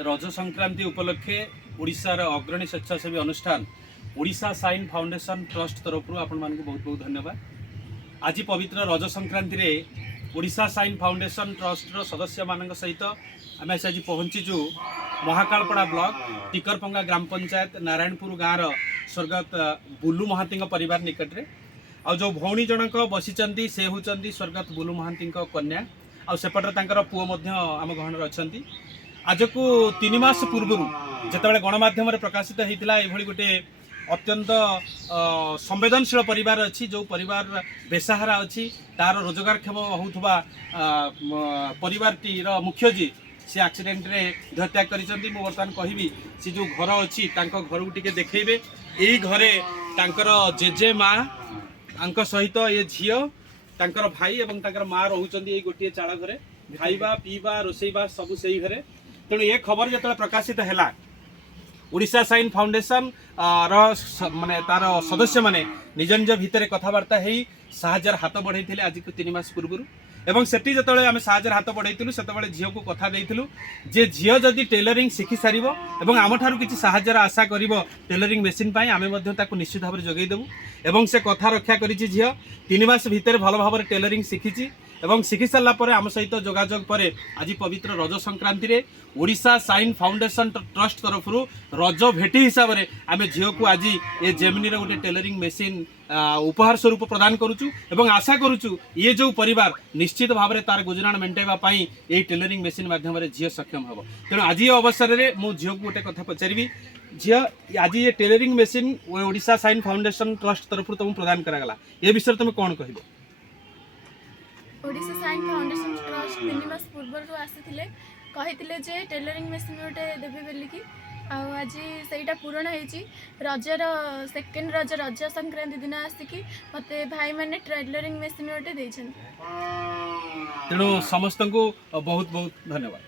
रज संक्रांति उपलक्षे ओडिशार अग्रणी स्वेच्छासेवी अनुष्ठान ओडिशा साइन फाउंडेशन ट्रस्ट तरफ आपण मानक बहुत बहुत धन्यवाद। आज पवित्र रज संक्रांति रे ओडिशा साइन फाउंडेशन ट्रस्ट सदस्य मान सहित आम आज पहुँचीचु महाकालपड़ा ब्लॉक टिकरपंगा ग्राम पंचायत नारायणपुर गाँव स्वर्गत बुलू महांती परिवार निकट में आ जो भौणी जनक बसी से होती स्वर्गत बुलू महांती कन्या आ सेपटे तांकर पुओ आम घर अच्छा। आज को 3 मास पूर्व जिते गणमाध्यम प्रकाशित होता है गोटे अत्यंत संवेदनशील परिवार अच्छी जो परिवार बेसहारा अच्छी तार रोजगारक्षम होता परिवार मुख्य जी से एक्सीडेंट रे देहत्याग करिसेंती। मु बर्तमान कहबी से जो घर अच्छी घर को टिके देखैबे। यही घरे तांकर जेजे माँ तांक सहित ये झील तांकर भाई एवं तांकर माँ रोचंती ये गोटे चाल घरे खाइबा पीवा रोसैबा सब से घरे। तेणु ये खबर जो प्रकाशित है ओडिशा साइन फाउंडेशन माने तार सदस्य माने निज निज भितर कथबार्ता हो साहाय्यर हाथ बढ़ाई आज 3 मास पूर्व एवं सेठी जो आम साहाय्यर हाथ बढ़ाई से झील को कथा देइथिलु जे झील जदि टेलरिंग शिखी सारिबो एवं आम ठारू किछि साहाय्यर आशा करिवो टेलरिंग मेसीन पाई आमे मध्ये ताकु निश्चित भाव जोगै देबु एवं से कथा रक्षा करिछि झील 3 मास भितर भल भाव टेलरिंग शिखिछि एवं शिखी सारा पर आम सहित जोगाजोग पर आज पवित्र रज संक्रांति रे ओडिशा साइन फाउंडेशन ट्रस्ट तरफ रज भेटी हिसाब से आम झील को आज ये जेमिनी गोटे टेलरिंग मेसीन उपहार स्वरूप प्रदान करुचु एवं आशा करुचु ये जो परिवार निश्चित भाव में तार गुजराण मेंटेवा ये टेलरिंग मेसीन माध्यम झील सक्षम हम। तेणु आज ये अवसर में मु झील को गोटे कथा पचारि झील आज ये tailoring machine Odisha sign foundation trust तरफ तुम प्रदान करागला ये विषय तुम कौन कह? ओडिशा साइन फाउंडेशन ट्रस्ट 3 मास पूर्व आसी कही टेलरिंग मेसीन गोटे देवे बोलिकी आज से पूरण होती रजर सेकेंड रज संक्रांति दिन आसिकी मत भाई मैंने टेलरिंग मेसीन गोटे। तेणु समस्त को बहुत बहुत धन्यवाद।